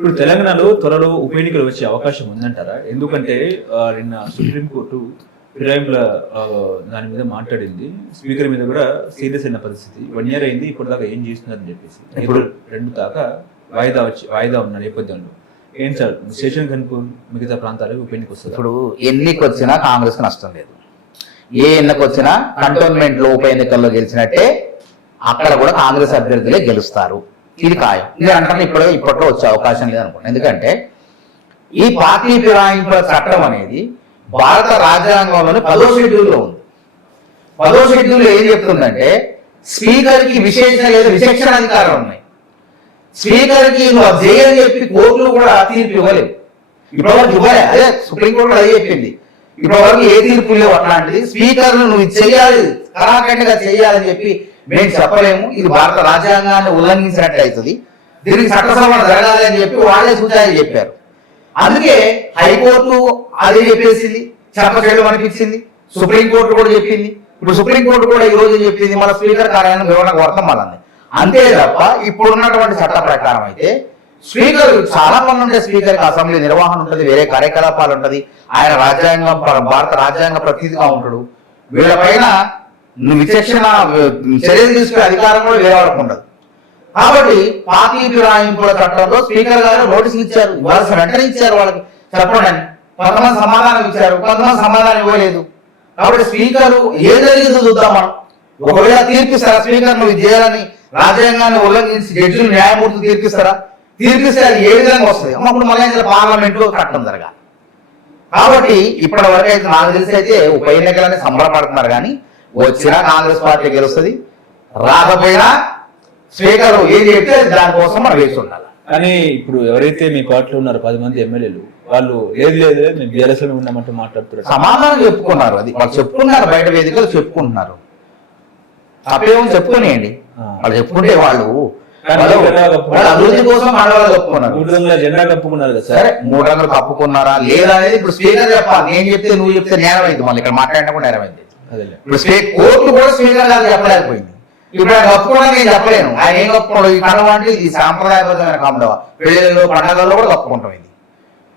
ఇప్పుడు తెలంగాణలో త్వరలో ఉప ఎన్నికలు వచ్చే అవకాశం ఉందంటారా? ఎందుకంటే నిన్న సుప్రీంకోర్టు ఫిరాయింపుల దాని మీద మాట్లాడింది, స్పీకర్ మీద కూడా సీరియస్ అయిన పరిస్థితి. 1 year అయింది, ఇప్పటిదాకా ఏం చేస్తున్నారని చెప్పేసి. ఇప్పుడు 2 దాకా వాయిదా ఉన్న నేపథ్యంలో ఏం సార్ స్టేషన్ కనుక మిగతా ప్రాంతాలకు ఉప ఎన్నిక వస్తుంది? ఇప్పుడు ఎన్నిక వచ్చినా కాంగ్రెస్ కు నష్టం లేదు. ఏ ఎన్నిక వచ్చినా కంటోన్మెంట్ లో ఉప ఎన్నికల్లో గెలిచినట్టే అక్కడ కూడా కాంగ్రెస్ అభ్యర్థులే గెలుస్తారు. ఇది ఖాయం. ఇది అంటే ఇప్పట్లో వచ్చే అవకాశం లేదనుకోండి. ఎందుకంటే ఈ పార్టీ ఫిరాయింపుల చట్టం అనేది భారత రాజ్యాంగంలోని 10వ షెడ్యూల్లో ఉంది. 10వ షెడ్యూల్లో ఏం చెప్తుందంటే స్పీకర్ కి విచక్షణ అధికారాలు ఉన్నాయి. స్పీకర్ కి నువ్వు అది చేయని చెప్పి కోర్టులు కూడా తీర్పు ఇవ్వలేవు. ఇప్పటివరకు ఇవ్వలే. అదే సుప్రీంకోర్టు అదే చెప్పింది. ఇప్పటివరకు ఏ తీర్పు లేవు. అట్లాంటిది స్పీకర్ నువ్వు చెయ్యాలి, కరాఖండిగా చెయ్యాలని చెప్పి మేము చెప్పలేము. ఇది భారత రాజ్యాంగాన్ని ఉల్లంఘించినట్టు అవుతుంది. దీనికి చట్టసభ జరగాలి అని చెప్పి వాళ్ళే సూచనలు చెప్పారు. అందుకే హైకోర్టు అదే చెప్పేసింది, చెప్పచేయడం అనిపించింది. సుప్రీంకోర్టు కూడా చెప్పింది. ఇప్పుడు సుప్రీంకోర్టు కూడా ఈ రోజు చెప్పింది మన స్పీకర్ కార్యాలయం వివరణకు వర్తం వల్లని. అంతే తప్ప ఇప్పుడున్నటువంటి చట్ట ప్రకారం అయితే స్పీకర్ చాలా పనులు ఉంటాయి. స్పీకర్కి అసెంబ్లీ నిర్వహణ ఉంటుంది, వేరే కార్యకలాపాలు ఉంటుంది. ఆయన భారత రాజ్యాంగ ప్రతినిధిగా ఉంటాడు. వీళ్ళపైన విచక్షణ చర్యలు తీసుకునే అధికారం కూడా వేరే వాళ్ళకు ఉండదు. కాబట్టి పార్టీ ఫిరాయింపుల చట్టంలో స్పీకర్ గారు నోటీసులు ఇచ్చారు, ఇవ్వాల్సిన వెంటనే ఇచ్చారు. వాళ్ళకి చెప్పండి అని కొంతమంది సమాధానం ఇచ్చారు, కొంతమంది సమాధానం ఇవ్వలేదు. కాబట్టి స్పీకర్ ఏం జరిగిందో చూద్దాం మనం. ఒకవేళ తీర్పిస్తారా స్పీకర్ నువ్వు చేయాలని రాజ్యాంగాన్ని ఉల్లంఘించి జడ్జిలు న్యాయమూర్తులు తీర్పిస్తారా? తీర్పిస్తే అది ఏ విధంగా వస్తుంది? అప్పుడు మళ్ళీ పార్లమెంట్లో చట్టం జరగాలి. కాబట్టి ఇప్పటి వరకు అయితే నాకు తెలిసి అయితే ఉప ఎన్నికలని సంబరపడుతున్నారు. కానీ వచ్చినా కాంగ్రెస్ పార్టీ గెలుస్తుంది, రాకపోయినా స్పీకర్ ఏం చెప్తే దానికోసం మనం వేసి ఉండాలి. కానీ ఇప్పుడు ఎవరైతే మీ పార్టీలో ఉన్నారో 10 మంది ఎమ్మెల్యేలు వాళ్ళు లేదు మేము బీఆర్ఎస్ లో ఉన్నామంటూ మాట్లాడుతున్నారు. సమాధానం చెప్పుకున్నారు. అది వాళ్ళు చెప్పుకున్నారు, బయట వేదికలు చెప్పుకుంటున్నారు. తప్పేమో చెప్పుకునేయండి. వాళ్ళు చెప్పుకుంటే వాళ్ళు అభివృద్ధి కోసం ఆడవాళ్ళు కప్పుకున్నారు. 3 రంగుల జెండా కప్పుకున్నారు కదా. సరే 3 రంగులు కప్పుకున్నారా లేదా అనేది ఇప్పుడు స్పీకర్ చెప్పాలి. నేను చెప్తే నువ్వు చెప్తే నేరం అయింది. మళ్ళీ ఇక్కడ మాట్లాడినప్పుడు నేరం అయింది. ఇప్పుడు కోర్టు కూడా స్పీకర్ గారు చెప్పలేకపోయింది. ఇప్పుడు ఆయన కప్పుకోవడం నేను చెప్పలేను. ఆయన ఏం కప్పుకోవడం? ఈ కండవ అంటే ఇది సాంప్రదాయబద్ధమైన కండవ. పెళ్లిళ్ళు పండుగల్లో కూడా కప్పుకుంటాం. ఇది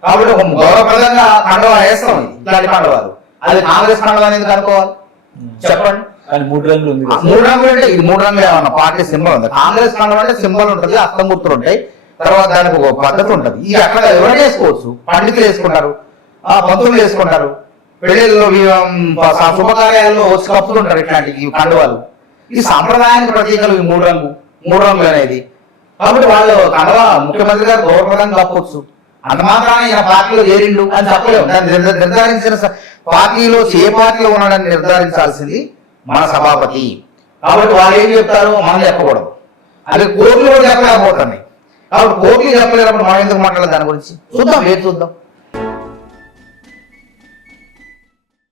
కాబట్టి ఒక గౌరవప్రదంగా కండవ వేస్తాం. ఇది ఇట్లాంటి కండవాలు. అది కాంగ్రెస్ కండవ అనేది కనుక్కోవాలి. చెప్పండి. 3 రంగులు ఉంది. 3 రంగులు అంటే ఇది 3 రంగులు ఏమన్నా పార్టీ సింబల్ ఉంది? కాంగ్రెస్ కండవ అంటే సింబల్ ఉంటుంది, అర్థం గుర్తులు ఉంటాయి, తర్వాత దానికి ఒక పద్ధతి ఉంటుంది. ఇది అట్లా ఎవరైనా వేసుకోవచ్చు. పండితులు వేసుకుంటారు, పంతులు వేసుకుంటారు, పెళ్లిళ్ళు శుభకార్యాల్లో వచ్చి కప్పులు ఉంటారు. ఇట్లాంటి ఈ కండువాలు ఈ సాంప్రదాయానికి ప్రతీకలు. ఈ 3 రంగులు అనేది. కాబట్టి వాళ్ళు కండవ ముఖ్యమంత్రి గారు గౌరవప్రదంగా కప్పవచ్చు. అంత మాత్రాన్ని ఈయన పార్టీలో చేరిండు అని చెప్పలేము. దాన్ని నిర్ధారించిన పార్టీలో ఏ పార్టీలో ఉన్నాడని నిర్ధారించాల్సింది మన సభాపతి. కాబట్టి వాళ్ళు ఏం చెప్తారో మనం చెప్పకూడదు. అది కోర్టులు కూడా చెప్పలేకపోతున్నాయి. కాబట్టి కోర్టులు చెప్పలేనప్పుడు మనం ఎందుకు మాట్లాడాలి దాని గురించి? చూద్దాం, వేరు చూద్దాం.